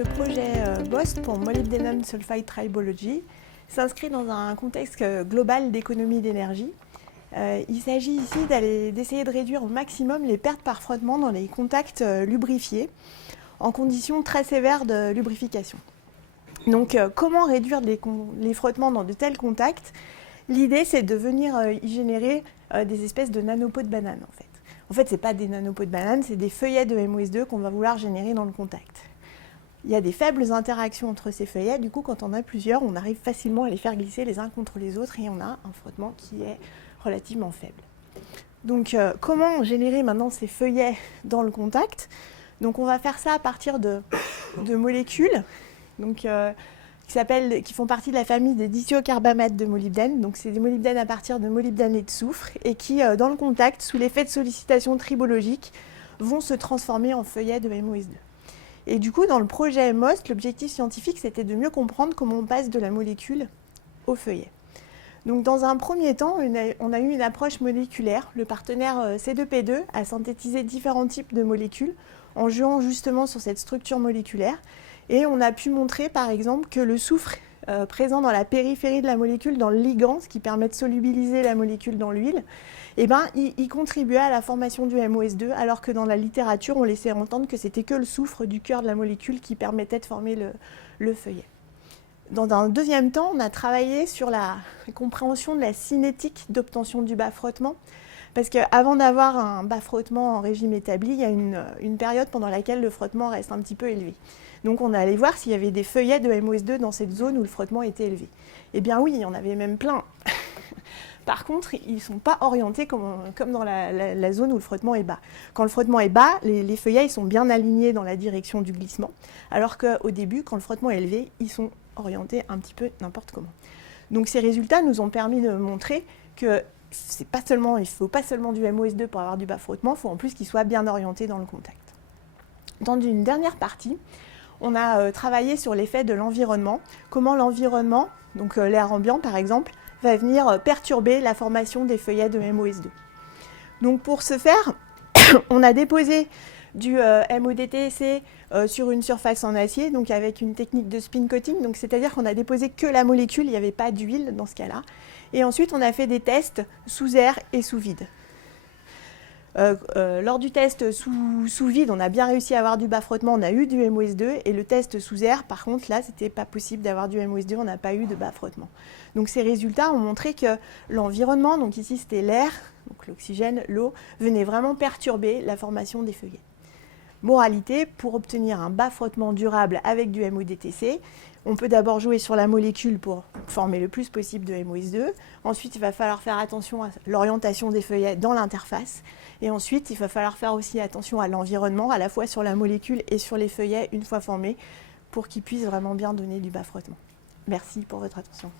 le projet BOST pour Molybdenum Sulfide Tribology s'inscrit dans un contexte global d'économie d'énergie. Il s'agit ici d'essayer de réduire au maximum les pertes par frottement dans les contacts lubrifiés en conditions très sévères de lubrification. Donc comment réduire les frottements dans de tels contacts? L'idée, c'est de venir y générer des espèces de nanopots de banane en fait. En fait, ce n'est pas des nanopots de banane, c'est des feuillets de MOS2 qu'on va vouloir générer dans le contact. Il y a des faibles interactions entre ces feuillets, du coup quand on a plusieurs, on arrive facilement à les faire glisser les uns contre les autres et on a un frottement qui est relativement faible. Donc comment générer maintenant ces feuillets dans le contact? Donc on va faire ça à partir de molécules donc, qui font partie de la famille des dithiocarbamates de molybdène. Donc c'est des molybdènes à partir de molybdène et de soufre et qui, dans le contact, sous l'effet de sollicitation tribologique, vont se transformer en feuillets de MOS2. Et du coup, dans le projet MOST, l'objectif scientifique, c'était de mieux comprendre comment on passe de la molécule au feuillet. Donc dans un premier temps, on a eu une approche moléculaire. Le partenaire C2P2 a synthétisé différents types de molécules en jouant justement sur cette structure moléculaire. Et on a pu montrer par exemple que le soufre présent dans la périphérie de la molécule, dans le ligand, ce qui permet de solubiliser la molécule dans l'huile, il contribuait à la formation du MOS2, alors que dans la littérature, on laissait entendre que c'était que le soufre du cœur de la molécule qui permettait de former le feuillet. Dans un deuxième temps, on a travaillé sur la compréhension de la cinétique d'obtention du bas frottement. Parce qu'avant d'avoir un bas frottement en régime établi, il y a une période pendant laquelle le frottement reste un petit peu élevé. Donc on est allé voir s'il y avait des feuillets de MOS2 dans cette zone où le frottement était élevé. Eh bien oui, il y en avait même plein. Par contre, ils ne sont pas orientés comme dans la zone où le frottement est bas. Quand le frottement est bas, les feuillets ils sont bien alignés dans la direction du glissement, alors qu'au début, quand le frottement est élevé, ils sont orientés un petit peu n'importe comment. Donc ces résultats nous ont permis de montrer que il ne faut pas seulement du MOS2 pour avoir du bas frottement, il faut en plus qu'il soit bien orienté dans le contact. Dans une dernière partie, on a travaillé sur l'effet de l'environnement, comment l'environnement, donc l'air ambiant par exemple, va venir perturber la formation des feuillets de MOS2. Donc pour ce faire, on a déposé du MODTC sur une surface en acier, donc avec une technique de spin coating, donc c'est-à-dire qu'on a déposé que la molécule, il n'y avait pas d'huile dans ce cas-là. Et ensuite, on a fait des tests sous air et sous vide. Lors du test sous vide, on a bien réussi à avoir du bas frottement, on a eu du MOS2, et le test sous air, par contre, là, c'était pas possible d'avoir du MOS2, on n'a pas eu de bas frottement. Donc ces résultats ont montré que l'environnement, donc ici c'était l'air, donc l'oxygène, l'eau, venait vraiment perturber la formation des feuillets. Moralité, pour obtenir un bas frottement durable avec du MODTC, on peut d'abord jouer sur la molécule pour former le plus possible de MOS2. Ensuite, il va falloir faire attention à l'orientation des feuillets dans l'interface. Et ensuite, il va falloir faire aussi attention à l'environnement, à la fois sur la molécule et sur les feuillets une fois formés, pour qu'ils puissent vraiment bien donner du bas frottement. Merci pour votre attention.